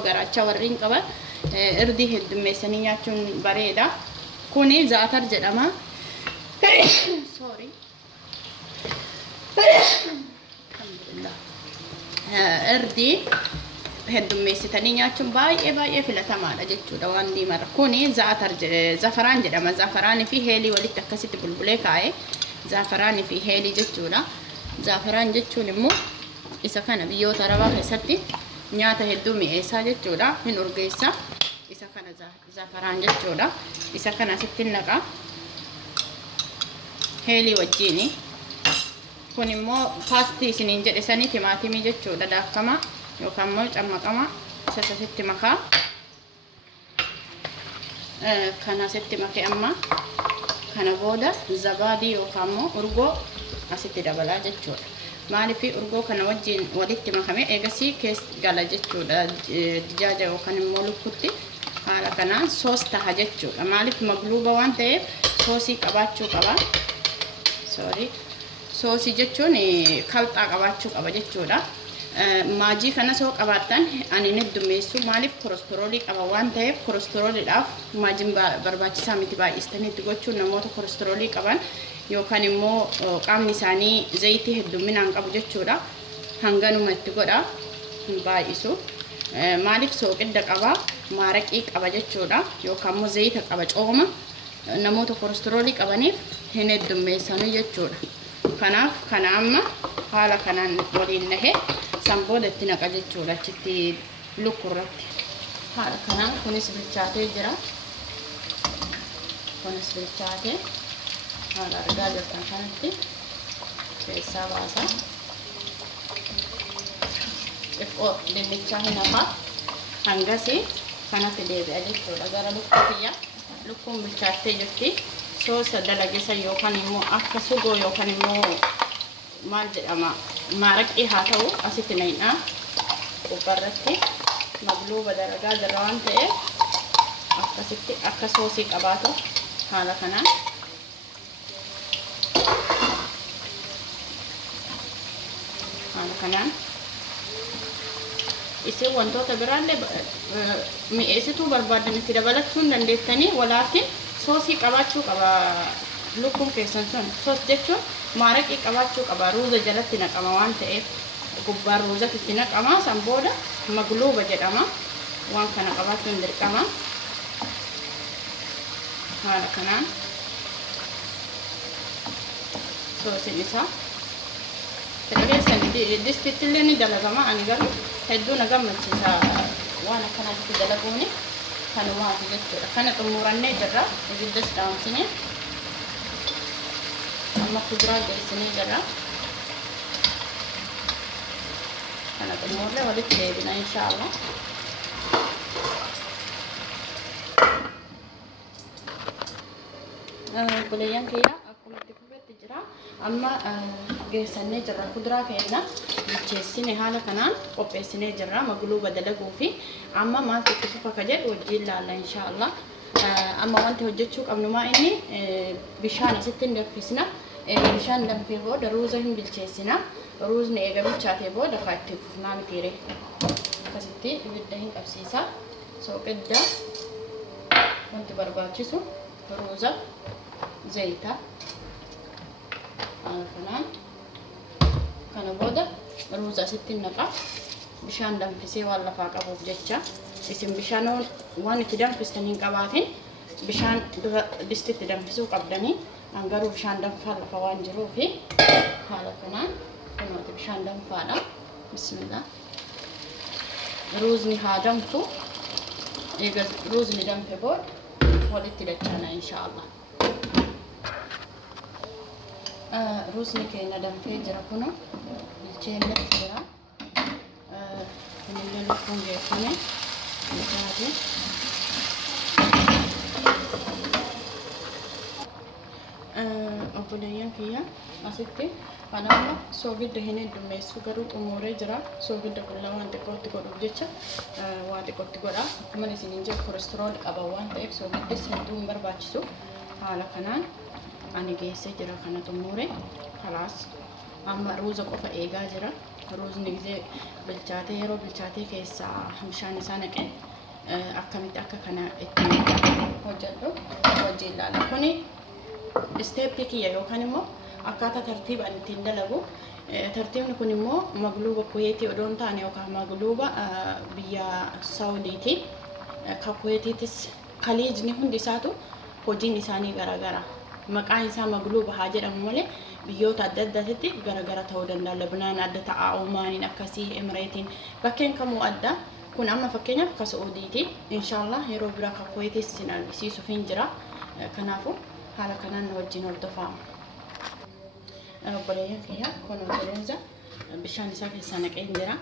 garaacha warreen qaban irdii heddummeessanii nyaachuun bareeda. Kuni zaatar jedhama. Sorry. Alhamdulillah. Irdii heddummeessitanii nyaachuun baay'ee filatamaadha jechuudha waan diimarra. Kuni zafaraan jedhama. Zafaraanii fi heelii walitti akkasitti bulbulee kaa'ee zafaraanii fi heelii jechuudha. Zafaraan jechuun immoo isa kana biyyoota arabaa keessatti nyaata hedduu mi'eessaa jechuudha. Hin urgeessa. Isa kana zafaraan jechuudha. Isa kana asitti naqa. Heelii wajjini. Kun immoo paastii isiniin jedhe sanii timaatimii jechuudha. Daakama yookaan immoo cammaqama isa asitti makaa. Kana asitti makee amma kana booda zabaadii yookaan immoo urgoo asitti dabalaa jechuudha. Maaliif urgoo kana wajjin walitti makame eegasii keessa gala jechuudha. Dijaaja yookaan immoo lukkutti haala kanaan soos taha jechuudha. Maaliif magluuba waan ta'eef soosii qabaachuu qaba. Sorry. Soosii jechuun kalxaa qabaachuu qaba jechuudha. Maajii kana soo qabaattan ani heddummeessu maaliif kolesteroolii qaba waan ta'eef kolesterooliidhaaf maajiin barbaachisaa miti baay'istanii itti gochuun namoota kolesteroolii qaban yookaan immoo qaamni isaanii zayitii hedduminaan qabu jechuudha. Hanganuma itti godha hin baay'isu. Maaliif sooqidda qaba maaraqii qaba jechuudha yookaan immoo zayita qaba cooma namoota kolesteroolii qabaniif hin heddummeessanu jechuudha. Kanaaf kana amma haala kanaan waliin nahee sanbooda itti naqa jechuudha achitti lukkurratti. Haala kanaan kunis bilchaatee jira. Kunis bilchaatee haala argaa jirtan kanatti keessaa baasaa. Xiqqoo dinnichaa hin hafaa hangasii kanatti deebi'a jechuudha gara lukkuu kiyya. Lukkuun bilchaattee jirti. Soosa dalagisa yookaan immoo akka sugoo yookaan immoo maal jedhama maaraqii haa ta'u asitti naynaa gubbarratti magluuba dalagaa jirra waan ta'eef akkasitti akka soosii qabaatu haala kanaan isin wantoota biraallee mi'eessituu barbaadan itti dabalachuun dandeettanii walaakin soosii qabaachuu qaba lukkuun keessan sun. Soos jechuun maaraqii qabaachuu qaba. Ruuza jalatti naqama waan ta'eef gubbaan ruuzatti itti naqama. San booda magluuba jedhama. Waan kana qabaachuun dirqama. Haala kanaan soosiin isaa fedhageessan distitti illee ni dalagama. Ani garuu hedduu na gammachiisa waan akkanaatti dalaguuni. Kanumaati jechuudha. Kana xumurannee jirra. Ibiddas dhaamsinee amma kuduraa geessinee jirra. Kana xumurree walitti deebina inshaallah. Buleeyyan kiyyaa akkuma itti fufetti jira. Amma geessannee jirra kuduraa keenya bilcheessine haala kanaan qopheessinee jirra magluuba dalaguu fi amma maaltu itti fufa ka jedhu wajjin ilaalla inshaallah. Amma wanti hojjechuu qabnu maa inni bishaan asitti hin danfisna. Bishaan danfee booda ruuza hin bilcheessina. Ruuzni eega bilchaatee booda kaa itti fufnaa mitiire akkasitti ibidda hin qabsiisa. Sooqidda wanti barbaachisu ruuza zayita kanaan kana booda ruuza asitti naqa. Bishaan danfisee waan lafaa qabuuf jecha isin bishaan waan itti danfistan hin qabaatin bishaan distitti danfisuu qabdanii. An garuu bishaan danfaa lafa waan jiruufi haala kanaan kunuuti bishaan danfaadha. Bismillah. Ruuzni haa danfu. Eega ruuzni danfe booda walitti dachaana inshaallah. Ruuzni keenya danfee jira kuno bilcheelletti jira. Kunillee lukkuun geeffame bilchaate. Obboleeyyan kiyya asitti kanamma soogidda hin heddummeessu garuu xumuree jira. Soogidda qullaa waan xiqqootti godhuuf jecha waan xiqqootti godha. Akkuma isiniin jedhu kolesterool qaba waan ta'eef soogiddis hedduu hin barbaachisu. Haala kanaan ani geessee jira kana xumuree kalaas amma ruuza qofa eegaa jira. ruuzni gisee bilchaatee yeroo bilchaatee keessaa bishaan isaa naqee akkamitti akka kana itti hojjedhu wajjin ilaala. Kuni isteeppii kiyya yookaan immoo akkaataa tartiibaan ittiin dalagu. Tartiibni kun immoo magluuba Kuweetii odoo hin taane yookaan magluuba biyya Saawudiiti. Ka Kuweetiitis Khaliijni hundi isaatu hojiin isaanii garaagara. Maqaan isaa magluuba haa jedhamu malee biyyoota adda addaatti garaagara ta'uu danda'a. Lebnaan adda ta'a, Omaaniin akkasii, Emireetiin bakkeen kamuu adda. Kun amma fakkeenyaaf ka Saa'udiiti. Inshaallah yeroo biraa ka Kuweetiis isin argisiisuuf hin jira. Kanaafuu haala kanaan wajjin hordofaa. Obboleeyyan kiyya kun ruuza bishaan isaa keessaa naqee jira.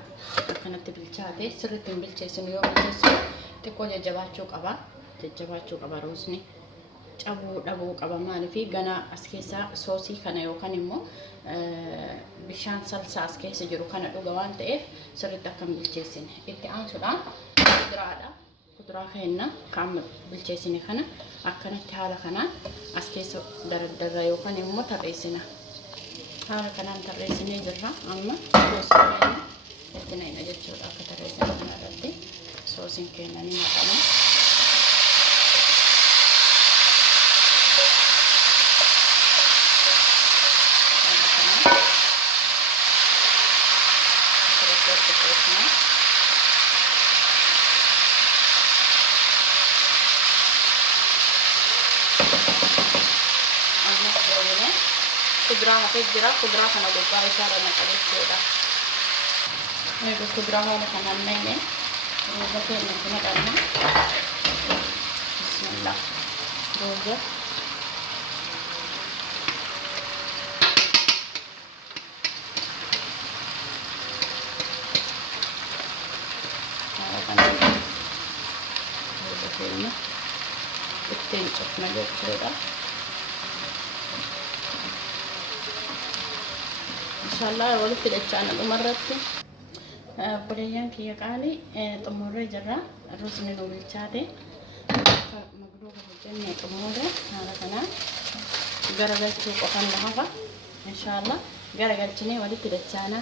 Akkanatti bilchaatee sirriitti hin bilcheessinu. Yoo bilcheessinu xiqqoo jajjabaachuu qaba ruuzni. Cabuu dhabuu qaba maaliif gana as keessaa soosii kana yookaan immoo bishaan salsaa as keessa jiru kana dhuga waan ta'eef sirriitti akka hin bilcheessine. Itti aansuudhaan kuduraadha. Kuduraa keenya kan bilcheessine kana akkanatti haala kanaan as keessa dardarra yookaan immoo tarreessina. Haala kanaan tarreessinee jirra. Amma soosii keenya itti naqna jechuudha. Akka tarreessine kana irratti soosiin keenya ni naqama. Kuduraa hafee jira. Kuduraa kana gubbaa isaarra naqalee jechuudha. Kuduraa haala kanaan naqne ruuza keenya itti naqanna. Bismillah. Ruuza. Haala kanaan ruuza keenya ittiin cufna jechuudha. Inshaallah walitti dacha'ana dhumarratti obboleeyyan kiyya qaalii xumurree jirra. Ruuzni nu bilchaate akka magluuba hojjennee xumurre haala kanaan garagalchuu qofan hafa. Inshaallah garagalchinee walitti dacha'ana.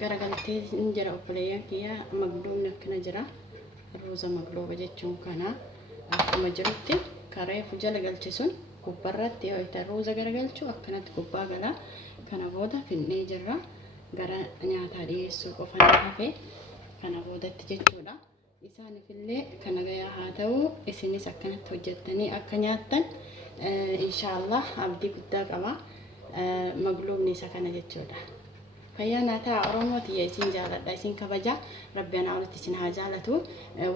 Garagaltee hin jira obboleeyyan kiyya magluubni akkana jira. Ruuza magluuba jechuun kana akkuma jirutti kareefu jala galchisuun gubbarratti yoo itti ruuza garagalchuu akkanatti gubbaa gala. Kana booda finnee jirra. Gara nyaataa dhiyeessuu qofan hafe kana boodatti jechuudha. Isaanifillee kana gayaa haa ta'u isinis akkanatti hojjettanii akka nyaattan inshaallah abdii guddaa qaba. Magluubni isa kana jechuudha. Fayyaa nyaataa Oromooti isin jaaladha, isin kabaja. Rabbi ana walitti isin haa jaalatu.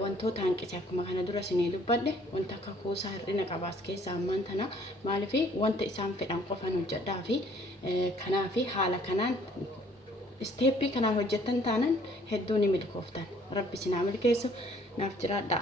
Wantoota hanqise akkuma kana dura isin dubbadhe wanta akka kuusaa hir'ina qabaas keessa ammaan tana maaliif wanta isaan fedhan qofan hojjedhaa fi kanaaf haala kanaan isteeppii kanaan hojjettan taanan hedduu ni milkooftan. Rabbi isin haa milkeessu. Naaf jiraadha.